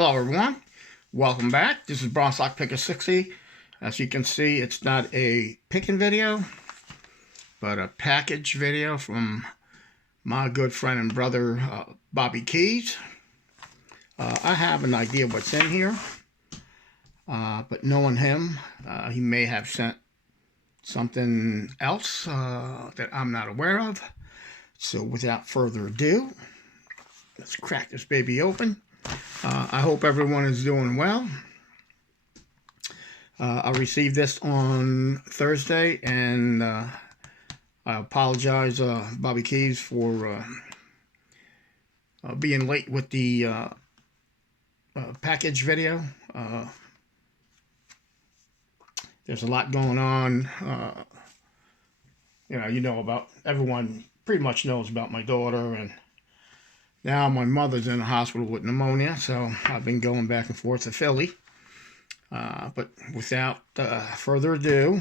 Hello everyone, welcome back. This is Bronze Lock Picker 60. As you can see, it's not a picking video, but a package video from my good friend and brother, Bobby Keyz. I have an idea what's in here, but knowing him, he may have sent something else that I'm not aware of. So without further ado, let's crack this baby open. I hope everyone is doing well. I received this on Thursday, and I apologize, Bobby Keyz, for being late with the package video. There's a lot going on. You know about, everyone pretty much knows about my daughter, and now my mother's in the hospital with pneumonia, so I've been going back and forth to Philly. But without further ado,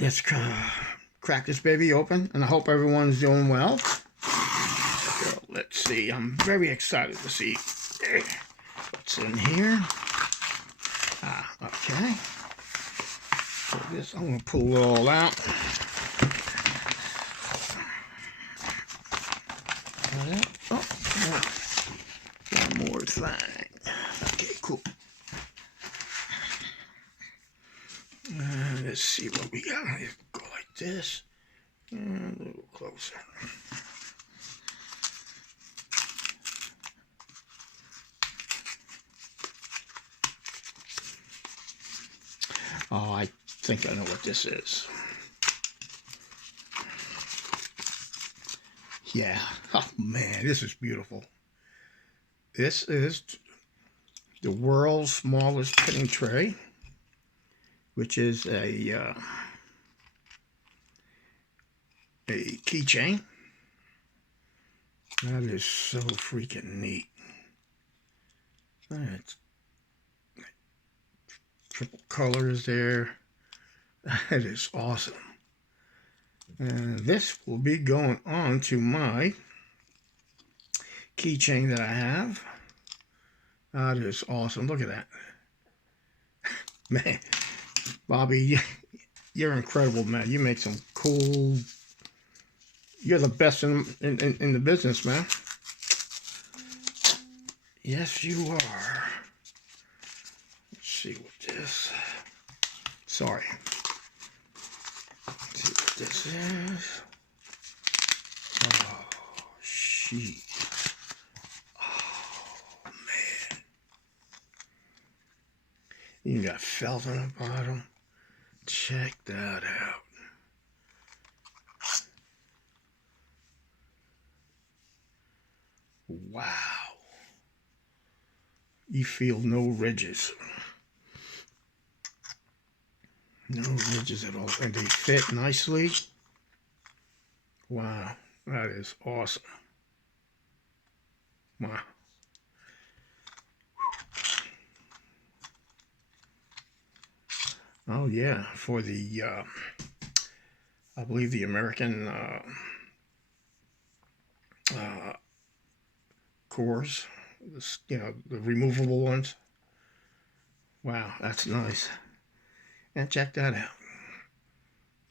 let's crack this baby open, and I hope everyone's doing well. So let's see. I'm very excited to see what's in here. Okay. So this, I'm going to pull it all out. Oh, one more thing. Okay, cool. Let's see what we got. Go like this. And a little closer. Oh, I think I know what this is. Yeah. Oh, man, this is beautiful. This is the world's smallest pinning tray, which is a keychain. That is so freaking neat. That's triple colors there. That is awesome. And this will be going on to my keychain that I have. That is awesome. Look at that. Man, Bobby, you're incredible, man. You make some cool... You're the best in the business, man. Yes, you are. Let's see what this... Sorry. Let's see what this is. Oh, shit. Oh, man. You got felt on the bottom. Check that out. Wow. You feel no ridges. No ridges at all. And they fit nicely. Wow. That is awesome. Wow. Oh, yeah. For the, I believe the American cores, the removable ones. Wow, that's nice. And check that out.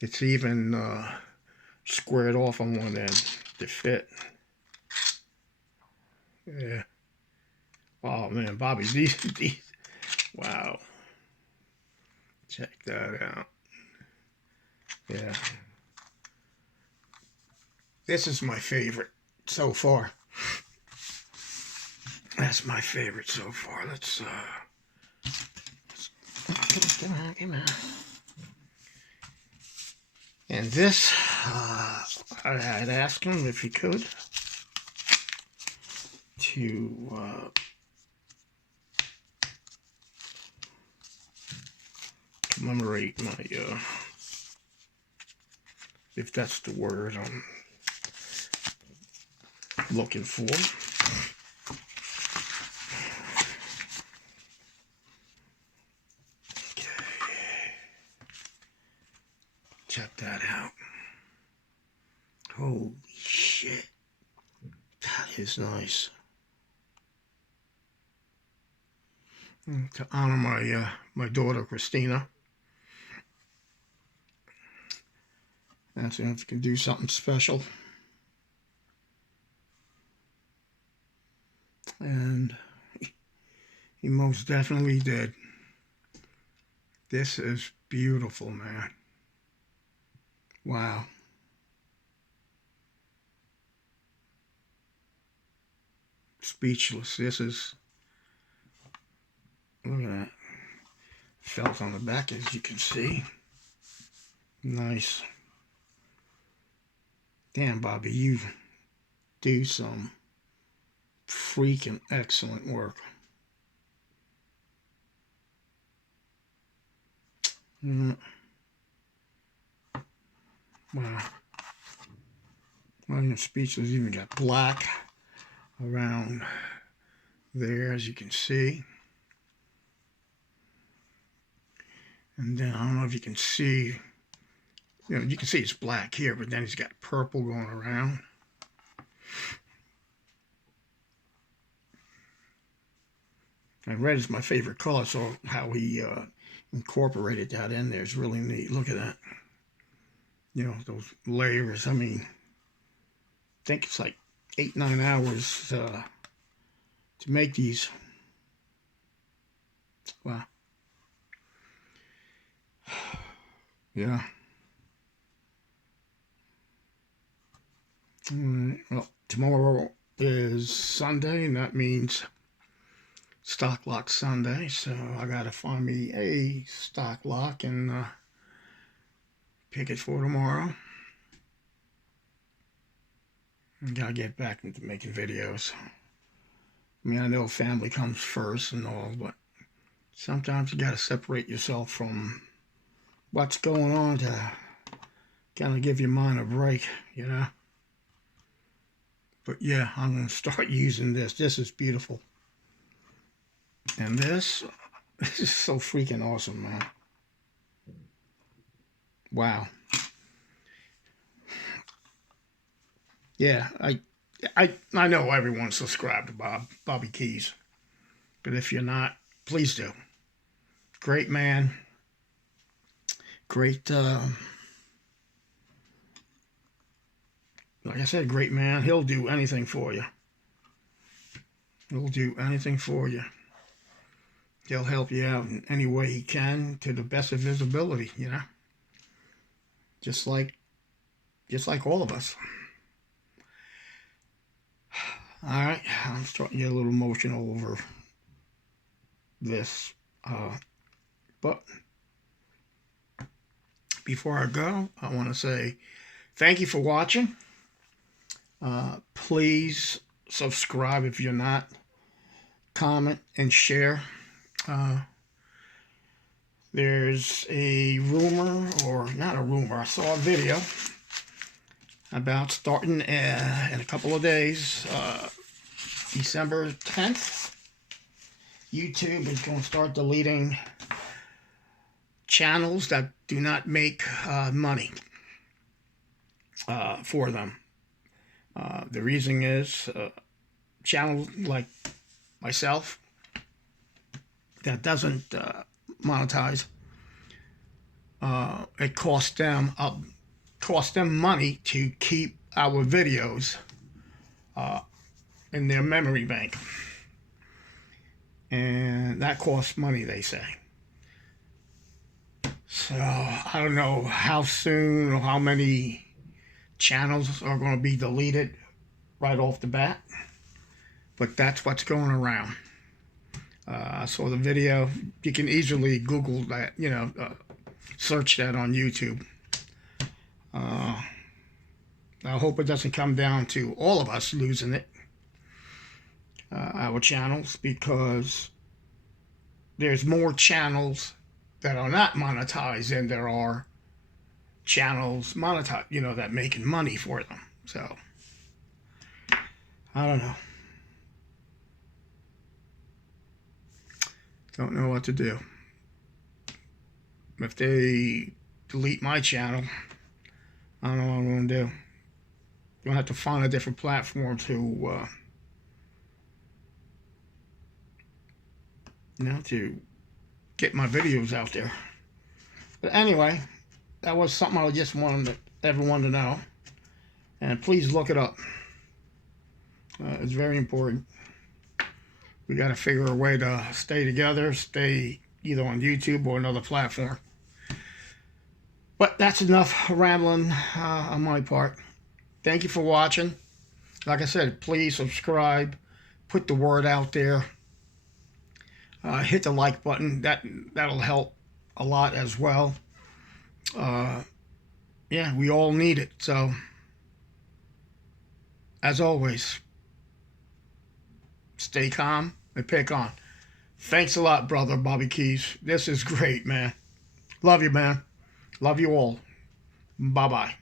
It's even squared off on one end to fit. Yeah. Oh man, Bobby, these, wow. Check that out. Yeah. This is my favorite so far. That's my favorite so far. Let's come on. And this, I'd ask him if he could to commemorate my, if that's the word I'm looking for. Check that out. Holy shit. That is nice. to honor my daughter Christina. And see if we can do something special. And he most definitely did. This is beautiful, man. Wow. Speechless. This is, look at that. Felt on the back, as you can see. Nice. Damn, Bobby, you do some freaking excellent work. Wow. I'm speechless. Even got black around there, as you can see. And then I don't know if you can see, you can see it's black here, but then he's got purple going around. And red is my favorite color, so how he incorporated that in there is really neat. Look at that. Those layers. I mean, I think it's like 8-9 hours to make these. Wow. Yeah. Well, tomorrow is Sunday, and that means Stock Lock Sunday. So I gotta find me a stock lock and pick it for tomorrow. I gotta get back into making videos. I mean, I know family comes first and all, but sometimes you gotta separate yourself from what's going on to kind of give your mind a break, But yeah, I'm going to start using this. This is beautiful. And this is so freaking awesome, man. Wow. Yeah, I know everyone's subscribed to Bobby Keyz. But if you're not, please do. Great man. Great, like I said, great man. He'll do anything for you. He'll do anything for you. He'll help you out in any way he can to the best of his ability, Just like all of us. All right, I'm starting to get a little emotional over this. But before I go, I want to say thank you for watching. Please subscribe if you're not. Comment and share. There's a rumor, or not a rumor, I saw a video about starting in a couple of days, December 10th, YouTube is going to start deleting channels that do not make money for them. The reason is channels like myself that doesn't monetize, it costs them money to keep our videos in their memory bank, and that costs money, they say. So I don't know how soon or how many channels are going to be deleted right off the bat, but that's what's going around. I saw the video. You can easily Google that, search that on YouTube. I hope it doesn't come down to all of us losing it, our channels, because there's more channels that are not monetized than there are channels monetized, that making money for them. So I don't know. Don't know what to do. If they delete my channel, I don't know what I'm going to do. I'm going to have to find a different platform to, to get my videos out there. But anyway, that was something I just wanted everyone to know. And please look it up. It's very important. We got to figure a way to stay together, stay either on YouTube or another platform. But that's enough rambling on my part. Thank you for watching. Like I said, please subscribe. Put the word out there. Hit the like button. That'll help a lot as well. Yeah, we all need it. So, as always, stay calm and pick on. Thanks a lot, brother Bobby Keyz. This is great, man. Love you, man. Love you all. Bye-bye.